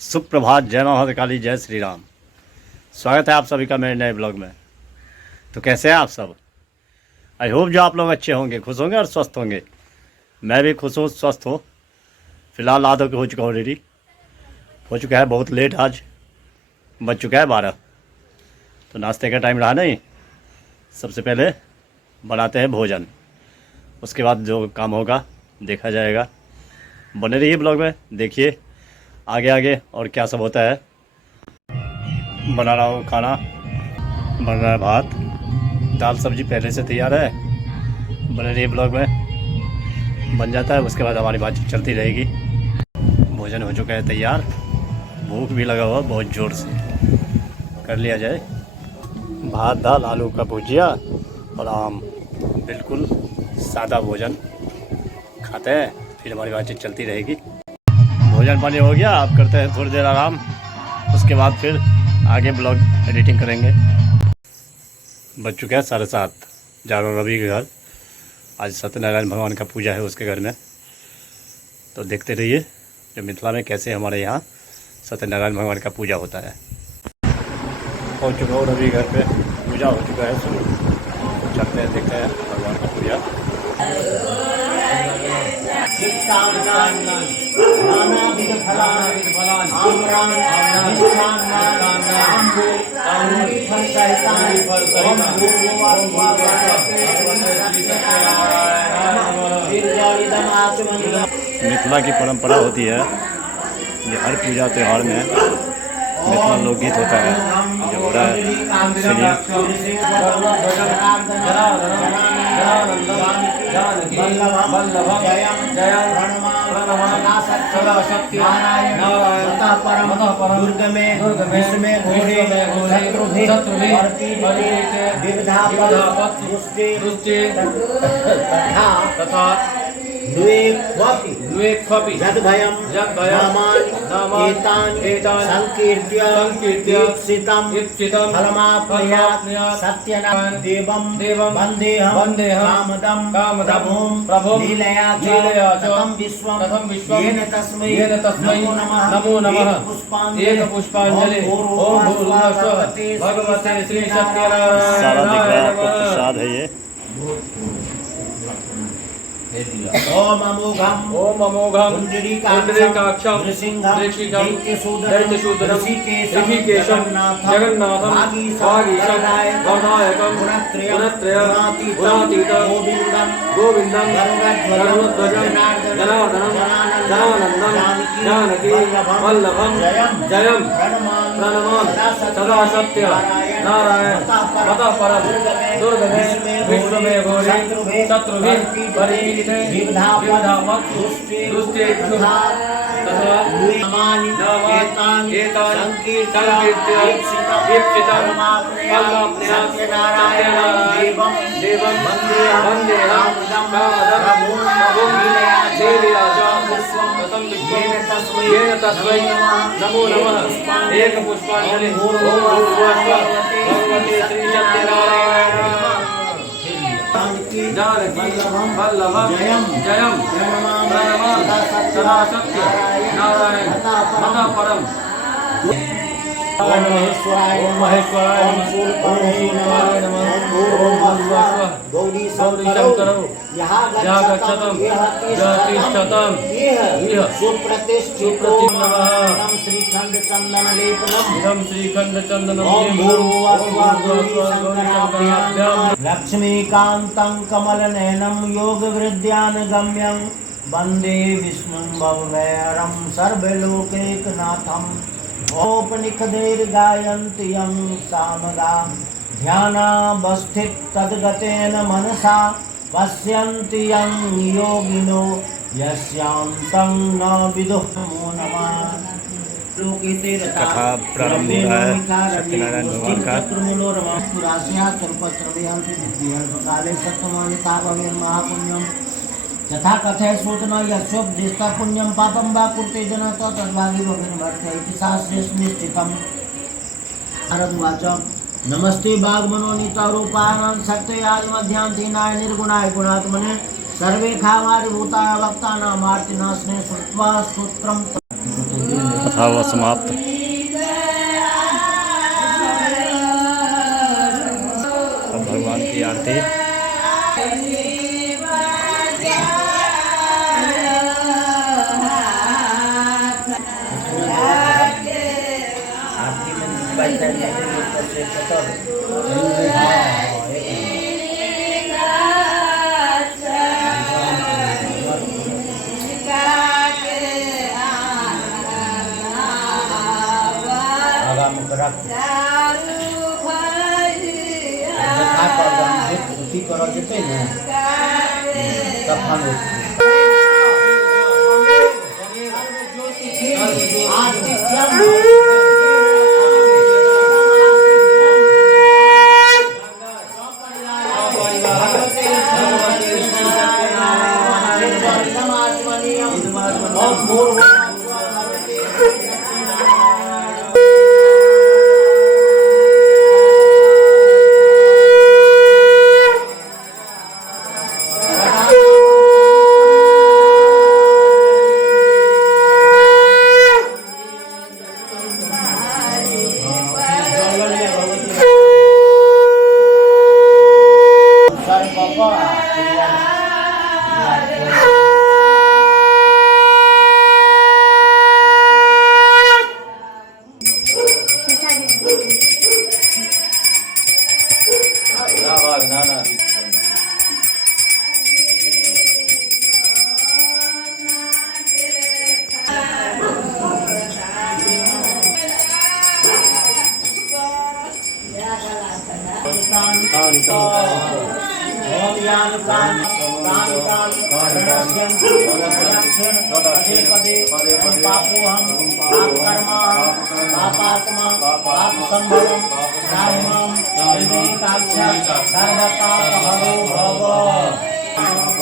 सुप्रभात, जय माता काली, जय श्री राम। स्वागत है आप सभी का मेरे नए ब्लॉग में। तो कैसे हैं आप सब? आई होप जो आप लोग अच्छे होंगे, खुश होंगे और स्वस्थ होंगे। मैं भी खुश हूँ, स्वस्थ हूँ। फिलहाल आधा हो चुका ऑलरेडी, हो चुका है बहुत लेट। आज बज चुका है 12। तो नाश्ते का टाइम रहा नहीं। सबसे पहले बनाते हैं भोजन, उसके बाद जो काम होगा देखा जाएगा। बने रहिए ब्लॉग में, देखिए आगे आगे और क्या सब होता है। बना रहा हूँ खाना, बन रहा है भात, दाल सब्जी पहले से तैयार है। बने रहिए ब्लॉग में, बन जाता है उसके बाद हमारी बातचीत चलती रहेगी। भोजन हो चुका है तैयार, भूख भी लगा हुआ बहुत ज़ोर से, कर लिया जाए। भात दाल आलू का भुजिया और आम, बिल्कुल सादा भोजन खाते हैं, फिर हमारी बातचीत चलती रहेगी। भोजन पानी हो गया, आप करते हैं थोड़ी देर आराम, उसके बाद फिर आगे ब्लॉग एडिटिंग करेंगे। बज चुका है 7:30, जा रहा हूँ रवि के घर। आज सत्यनारायण भगवान का पूजा है उसके घर में, तो देखते रहिए जो मिथिला में कैसे हमारे यहाँ सत्यनारायण भगवान का पूजा होता है। पहुँच चुका हूँ रवि घर पे, पूजा हो चुका है शुरू। चलते हैं, देखते हैं भगवान का पूजा। मिथिला की परंपरा होती है, ये हर पूजा त्यौहार में मिथिला लोकगीत होता है जो हो रहा है। सुनिए। नमो नमः। एक पुष्पांजलि ओम भगवते श्री सत्यनारायण प्रसाद है ये। ओम अमोघम पुंडरीकाक्षम दैत्यशूदरम ऋषिकेशम जगन्नाथम भागीशम गौनायकम गुणातीतम गोविंदम गरुड़ध्वजम जनार्दनम जनानंदम जानकी वल्लभम जयम प्रणमामि सदा सत्य नारायण ततः परम दुर्गमे विष्णुमे घोरे शत्रुभिः परिपीडिते विविधापत् दुष्टे तथा नामानि संकीर्त्य दीक्षितं सत्यनारायण देवं वन्देहं प्रभुं येन तस्मै नमो नमः। एक पुष्पांजलि ओम भगवते श्री सत्यनारायण जानकी वल्लभम जयम प्रणमामि सदा सत्य नारायण ततः परम। ओम महेश्वराय ओम शूलपाणे नमः। ओम गौरी शंकरौ यहा गच्छतं यतिष्ठतं इह सुप्रतिष्ठितो नमः। श्रीखंड चंदन लेपनम श्रीखंड चंदन लक्ष्मीकांतं कमलनयनं योग वृद्ध्यानगम्यं वंदे विष्णुं भवभयहरं सर्वलोकैकनाथं। ओपनिषदैर्गायन्ति यं सामगा ध्यानावस्थित तद्गतेन मनसा पश्यन्ति यं योगिनो यस्यान्तं न विदुः। नमो नमः। कथा प्रारंभ हो रहा है सत्यनारायण भगवान का। यथा कथय सूचना यस्योपदेष्टा पुण्यं पापं वा कुर्ते जनः तद्भागी भवेन भर्त्य इति शास्त्रेषु निश्चितम्। नारदवाच नमस्ते वाग्मनोनीतरूपाणां सत्ययाजमध्यांतिनाय निर्गुणाय गुणात्मने सर्वे खावारि भूताय वक्तानामार्तिनाशने श्रुत्वा सूत्रं कथा हुआ समाप्त। अब भगवान की आरती।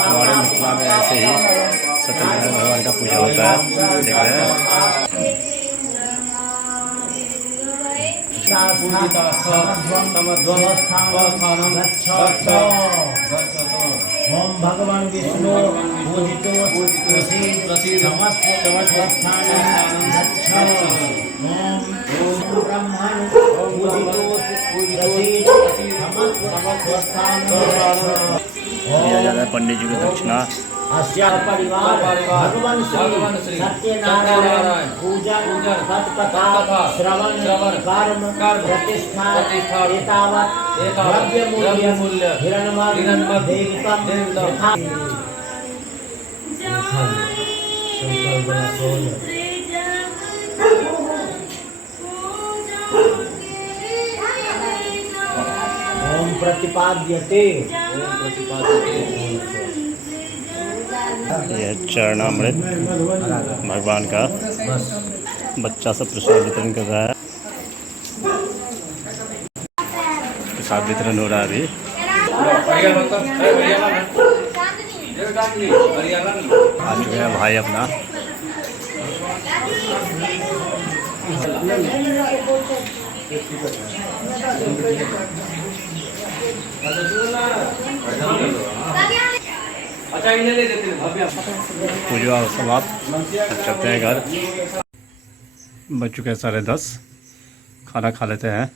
हमारे मिथिला में ऐसे ही सत्यनारायण भगवान का पूजा होता है, देख रहे हैं। ओम भगवान विष्णु पूजितो प्रसीद ओम ब्रह्मण पूजितो दिया जा रहा है पंडित जी को दक्षिणा। अस्या परिवार भगवान श्री सत्यनारायण पूजा तत्कथा श्रवण कर्म प्रतिष्ठा एतावत् द्रव्य मूल्य हिरण्मय देवतम ओम प्रतिपाद्यते यह चरणामृत भगवान का बच्चा सब प्रसाद वितरण कर रहा है। प्रसाद वितरण हो रहा है अभी। आ चुके हैं भाई अपना। पूजा समाप्त, चलते हैं घर। बज चुके हैं 10:30, खाना खा लेते हैं।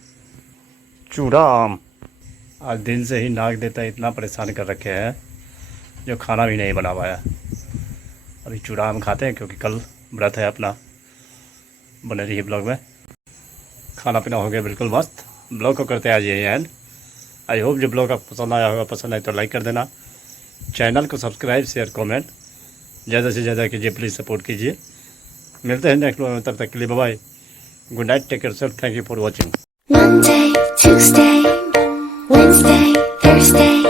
चूड़ा आम आज दिन से ही नाक देता इतना परेशान कर रखे हैं जो खाना भी नहीं बना पाया। अभी चूड़ा आम खाते हैं क्योंकि कल व्रत है अपना। बने रही ब्लॉग में। खाना पीना हो गया बिल्कुल मस्त। ब्लॉग को करते हैं आज यही एंड। आई होप जो ब्लॉग आपको पसंद आया होगा, पसंद आए तो लाइक कर देना, चैनल को सब्सक्राइब शेयर कमेंट ज़्यादा से ज़्यादा कीजिए, प्लीज़ सपोर्ट कीजिए। मिलते हैं नेक्स्ट ब्लॉग में, तब तक के लिए bye bye, good night, take care self, thank you for watching. Monday, Tuesday, Wednesday, Thursday